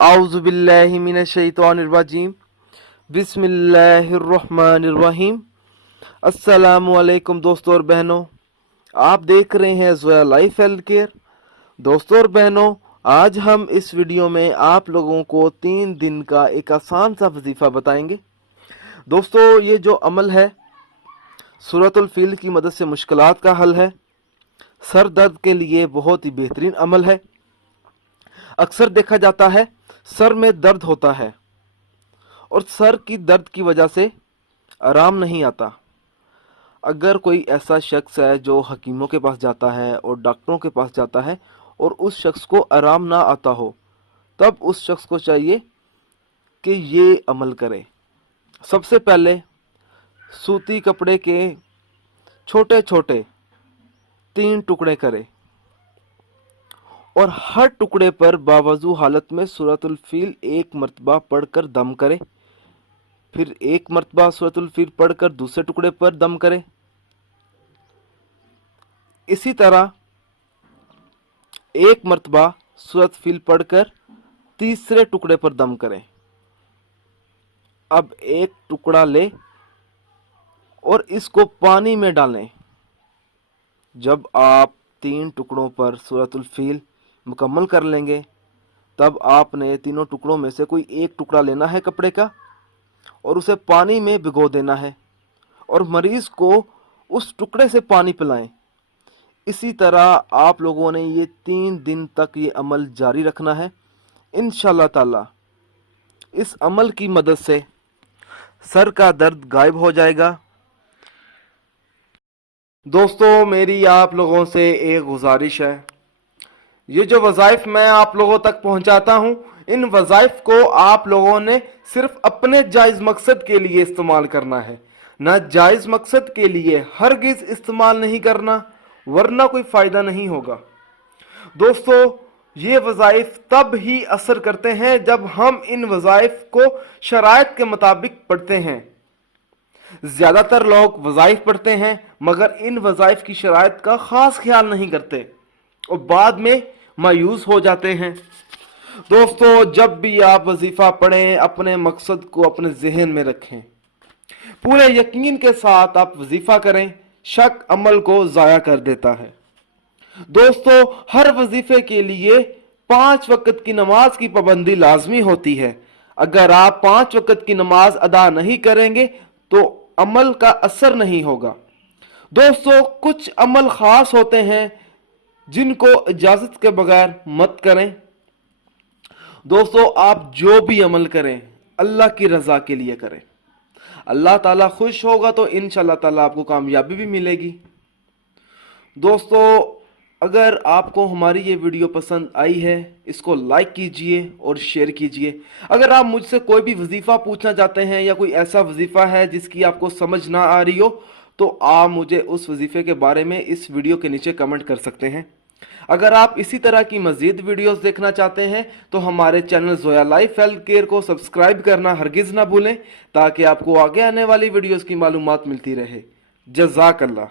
आउज़ु बिल्लाहि मिनश शैतानिर रजीम बिस्मिल्लाहिर रहमानिर रहीम। अस्सलामु अलैकुम दोस्तों और बहनों, आप देख रहे हैं ज़ोया लाइफ हेल्थ केयर। दोस्तों और बहनों, आज हम इस वीडियो में आप लोगों को 3 दिन का एक आसान सा वजीफ़ा बताएंगे। दोस्तों, ये जो अमल है सूरतुल फील की मदद से मुश्किलात का हल है। सर दर्द के लिए बहुत ही बेहतरीन अमल है। अक्सर देखा जाता है सर में दर्द होता है और सर की दर्द की वजह से आराम नहीं आता। अगर कोई ऐसा शख्स है जो हकीमों के पास जाता है और डॉक्टरों के पास जाता है और उस शख्स को आराम ना आता हो, तब उस शख्स को चाहिए कि ये अमल करे। सबसे पहले सूती कपड़े के छोटे छोटे 3 टुकड़े करे और हर टुकड़े पर बावजू हालत में सूरतुल फील 1 मरतबा पढ़कर दम करे। फिर 1 मरतबा सूरतुल फील पढ़कर दूसरे टुकड़े पर दम करे। इसी तरह 1 मरतबा सूरत फील पढ़कर तीसरे टुकड़े पर दम करें। अब एक टुकड़ा ले और इसको पानी में डालें। जब आप 3 टुकड़ों पर सूरतुल फील मुकम्मल कर लेंगे, तब आपने तीनों टुकड़ों में से कोई एक टुकड़ा लेना है कपड़े का और उसे पानी में भिगो देना है और मरीज को उस टुकड़े से पानी पिलाएं। इसी तरह आप लोगों ने ये 3 दिन तक ये अमल जारी रखना है। इंशाल्लाह ताला इस अमल की मदद से सर का दर्द गायब हो जाएगा। दोस्तों, मेरी आप लोगों से एक गुजारिश है, ये जो वज़ाइफ मैं आप लोगों तक पहुंचाता हूं, इन वज़ाइफ को आप लोगों ने सिर्फ अपने जायज़ मकसद के लिए इस्तेमाल करना है, ना जायज़ मकसद के लिए हरगिज़ इस्तेमाल नहीं करना, वरना कोई फ़ायदा नहीं होगा। दोस्तों, ये वज़ाइफ तब ही असर करते हैं जब हम इन वज़ाइफ को शराइत के मुताबिक पढ़ते हैं। ज़्यादातर लोग वज़ाइफ पढ़ते हैं मगर इन वज़ाइफ की शराइत का ख़ास ख्याल नहीं करते और बाद में मायूस हो जाते हैं। दोस्तों, जब भी आप वजीफा पढ़ें, अपने मकसद को अपने जहन में रखें। पूरे यकीन के साथ आप वजीफा करें, शक अमल को ज़ाया कर देता है। दोस्तों, हर वजीफे के लिए 5 वक्त की नमाज की पाबंदी लाजमी होती है। अगर आप 5 वक्त की नमाज अदा नहीं करेंगे तो अमल का असर नहीं होगा। दोस्तों, कुछ अमल खास होते हैं जिनको इजाजत के बगैर मत करें। दोस्तों, आप जो भी अमल करें अल्लाह की रजा के लिए करें। अल्लाह ताला खुश होगा तो इंशाल्लाह ताला आपको कामयाबी भी मिलेगी। दोस्तों, अगर आपको हमारी ये वीडियो पसंद आई है, इसको लाइक कीजिए और शेयर कीजिए। अगर आप मुझसे कोई भी वजीफ़ा पूछना चाहते हैं या कोई ऐसा वजीफ़ा है जिसकी आपको समझ ना आ रही हो, तो आप मुझे उस वजीफ़े के बारे में इस वीडियो के नीचे कमेंट कर सकते हैं। अगर आप इसी तरह की मज़ीद वीडियोस देखना चाहते हैं तो हमारे channel Zoya life health care को सब्सक्राइब करना हरगिज़ ना भूलें, ताकि आपको आगे आने वाली वीडियोस की मालूमात मिलती रहे। जज़ाकल्लाह।